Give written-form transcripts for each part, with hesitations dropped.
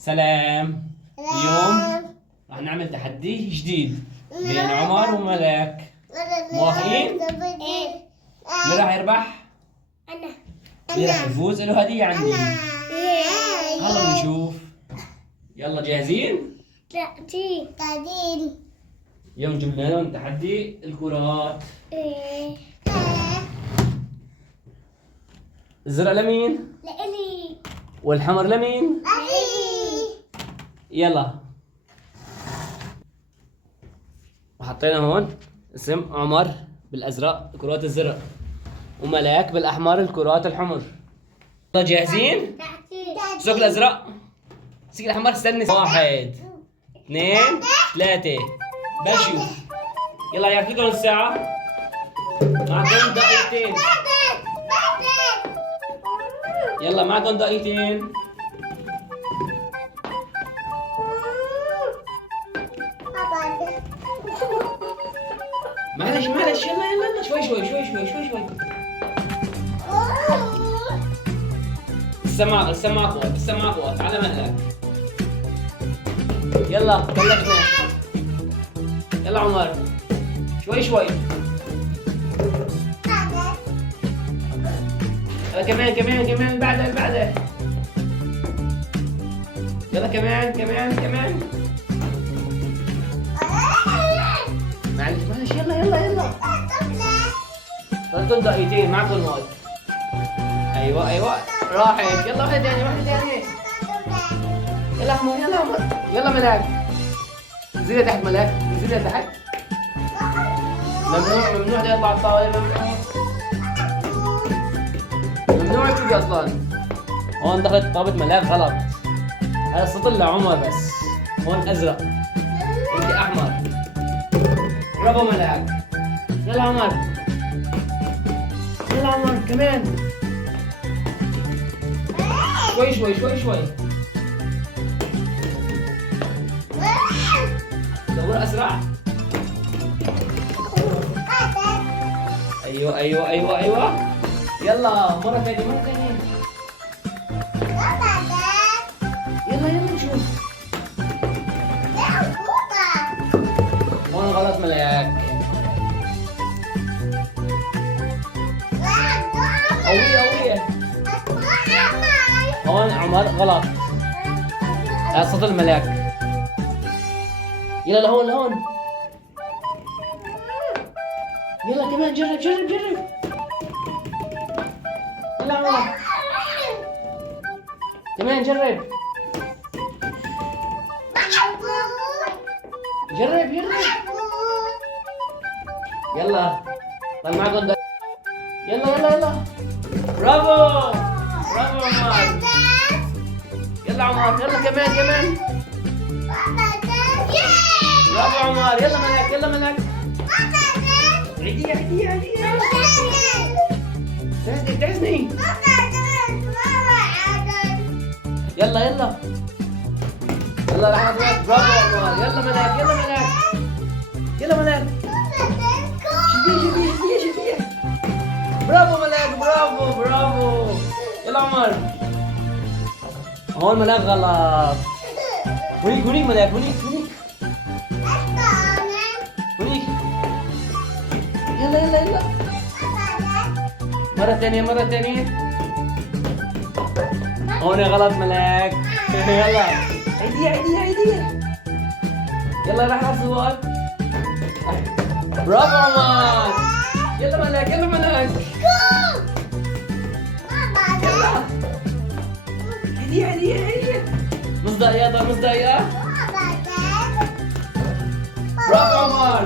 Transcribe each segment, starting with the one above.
سلام. اليوم راح نعمل تحدي جديد بين عمر وملاك. موافقين؟ مين راح يربح؟ أنا. مين راح يفوز؟ له هدية عندي. هلا نشوف. يلا جاهزين؟ قاعدين. اليوم جبنا لهم تحدي الكرات. الزرق لمين؟ لإلي. والحمر لمين؟ يلا. وحطينا هون اسم عمر بالازرق الكرات الزرق، وملاك بالاحمر الكرات الحمر. يلا جاهزين؟ سوق الازرق، سوق الاحمر. استنى. 1 2 3 بشوف. يلا يعطيكم الساعة. معكم دقيقتين. يلا معكم دقيقتين. معلش يلا يلا شوي. السماعة فوق على مهلك. يلا بلشنا. يلا عمر شوي. يلا كمان بعده. يلا كمان. معلش يلا. ضلكم دقيقتين معكم المايك. ايوه راحت. يلا واحدة ثانية. يلا عمر يلا ملاك. انزلي تحت ملاك، انزلي تحت. ممنوع يطلع الطاولة. ممنوع تشوفي اصلا. هون دخلت طابة ملاك غلط. هذا سطل لعمر بس. هون ازرق، انت احمر. برافو ملاك. يلا عمر كمان. شوي. دور اسرع. ايوه. يلا مرة ثانية. يلا نشوف. هون غلط ملاك. قوية. هون عمر غلط. لا صوت الملاك. يلا لهون. يلا كمان جرب. يلا عمر كمان جرب. يلا طلع معكم ده. يلا. برافو عمر. يلا عمر يلا كمان. برافو عمر. يلا ملاك. عيديها. تحزني. يلا راح أضرب. برافو عمر. يلا ملاك. شوفيه. برافو ملاك. برافو. يلا عمر. هون ملاك غلط. هونيك ملاك. هونيك. يلا. مرة ثانية. هون غلط ملاك. يلا عيديها. يلا راح أصور. برافو عمر. يلا ملاك. يلا هدية. نص دقيقة. برافو عمر.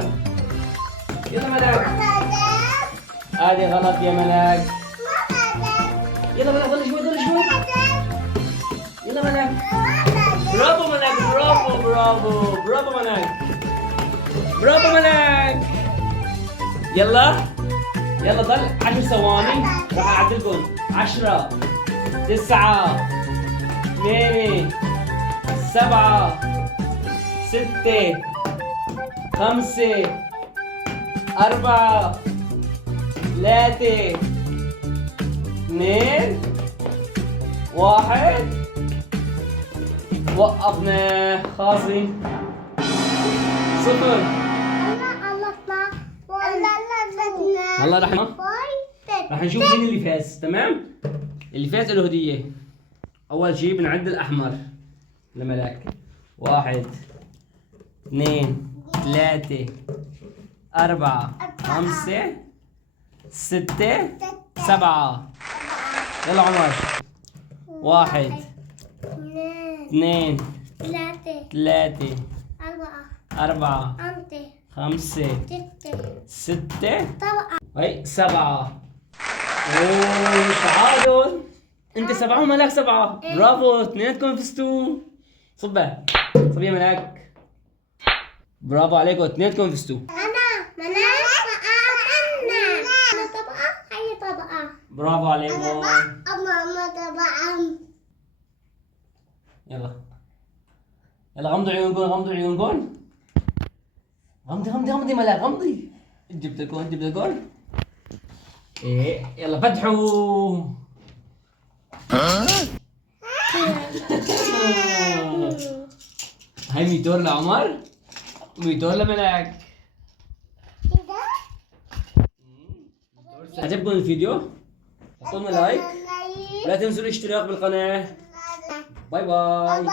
يلا ملاك. هذه غلط يا ملاك. يلا ملاك ضل شوي. يلا ملاك. برافو ملاك. برافو ملاك. يلا ضل 10 ثواني. راح أعدلكم. 10 9 8 7 6 5 4 3 2 1 وقفنا خاصي 0. هلا رح نشوف مين اللي فاز. تمام. اللي فاز له هدية. أول شيء بنعد الأحمر لملاك. 1 2 3 4 5 6 7. يلا عمر. 1 2 3 4 5 6 هاي 7. اوه تعادل. انت 7 وملاك 7. برافو اثنيناتكم فزتوا. صبها صب يا ملاك. برافو عليكم اثنيناتكم فزتوا. برافو عليكم. يلا يلا غمضوا عيونكم غمضوا عيونكم. غمضي ملاك غمضي. جبت لكم ايه يلا فتحوا. هاي ميتور لعمر ميتور لملاك. عجبكم الفيديو؟ اعطونا لايك. لا تنسوا الاشتراك بالقناة. باي باي.